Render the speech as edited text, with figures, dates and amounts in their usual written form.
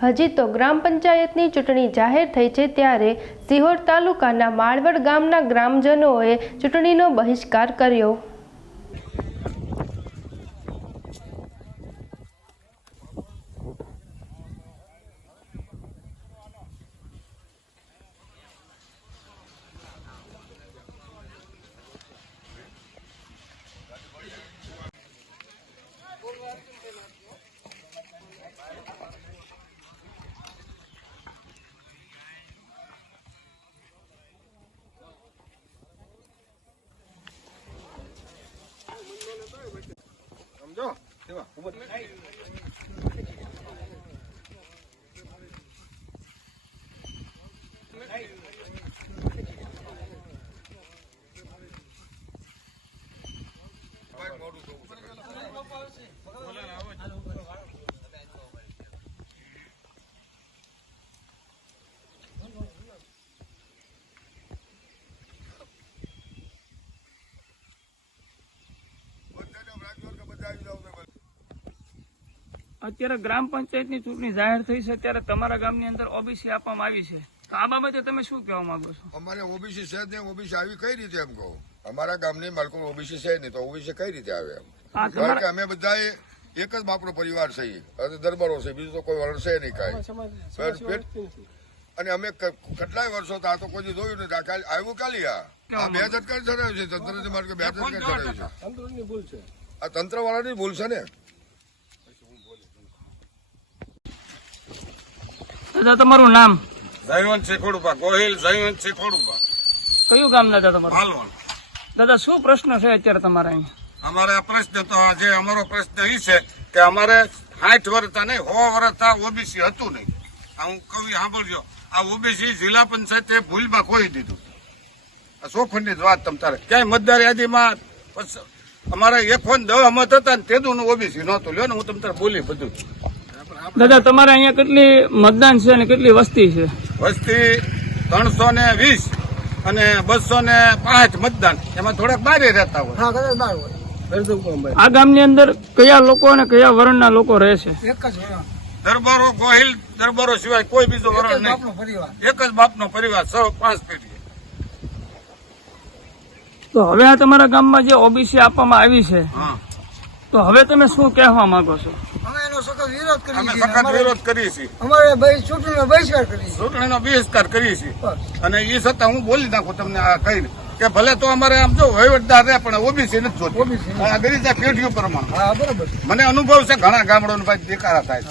હજી તો ગ્રામ પંચાયતની ચૂંટણી જાહેર થઈ છે ત્યારે સિહોર તાલુકાના માળવડ ગામના ગ્રામજનોએ ચૂંટણીનો બહિષ્કાર કર્યો। અત્યારે ગ્રામ પંચાયતની ચૂંટણી જાહેર થઈ છે ત્યારે તમારા ગામની અંદર ઓબીસી આપવામાં આવી છે, તો આ બાબતે તમે શું કહેવા માંગો છો? અમારે ઓબીસી છે ને ઓબીસી આવી કઈ રીતે એમ કહો? અમારા ગામની માલકો ઓબીસી છે નહીં તો ઓબીસી કઈ રીતે આવે એમ? કારણ કે અમે બધા એક જ બાપનો પરિવાર છે અને દરબારો છે, બીજું તો કોઈ વરણ છે નહીં કાંઈ। અને અમે કેટલાય વર્ષો આ તો કોઈ જોયું નથી, આવ્યું કાલી આ 2000 ચડાવ્યું છે તંત્ર માર્ગે 2000 ચડાવ્યું છે, આ તંત્ર વાળાની ભૂલ છે ને। દાદા તમારું નામ? જયવંતસિંહ ખોડુપા, ગોહિલ જયવંતસિંહ ખોડુપા। કયું ગામ દાદા તમારું? હાલવણ। દાદા શું પ્રશ્ન છે અત્યારે તમારા અહીંયા? અમારે આ પ્રશ્ન તો જે અમારો પ્રશ્ન એ છે કે અમારે 60 વર્ષ નહીં 100 વર્ષ ઓબીસી હતું નહીં। હું કવિ સાંભળજો, આ ઓબીસી જિલ્લા પંચાયતે ભૂલમાં ખોઈ દીધું। આ ચોખંડની જ વાત તમ તારે ક્યાંય મતદાર યાદીમાં અમારે 110 મત હતા ને તેદું ઓબીસી નહોતું। લ્યો ને હું તમ તારે બોલી બધું। દાદા તમારે અહીંયા કેટલી મતદાન છે અને કેટલી વસ્તી છે? વસ્તી 320 અને 205 મતદાન, એમાં થોડાક બહાર રહેતા હોય। આ ગામની અંદર કયા લોકો અને કયા વર્ણના લોકો રહે છે? દરબારો, ગોહિલ દરબારો સિવાય કોઈ બીજો વરણ નહીં, એક જ બાપનો પરિવાર, 5 પેઢી। તો હવે આ તમારા ગામમાં જે ઓબીસી આપવામાં આવી છે, તો હવે તમે શું કહેવા માંગો છો? અમે સખત વિરોધ કરીએ છીએ, ચૂંટણીનો બહિષ્કાર કરીએ છીએ। અને એ છતાં હું બોલી નાખું તમને આ કહીને કે ભલે તો અમારે આમ જો વહીવટદાર રહે પણ ઓબીસી નથી જોતી, આ ગરીબા પેઢીઓ પ્રમાણે મને અનુભવ છે, ઘણા ગામડો દેખાડા થાય।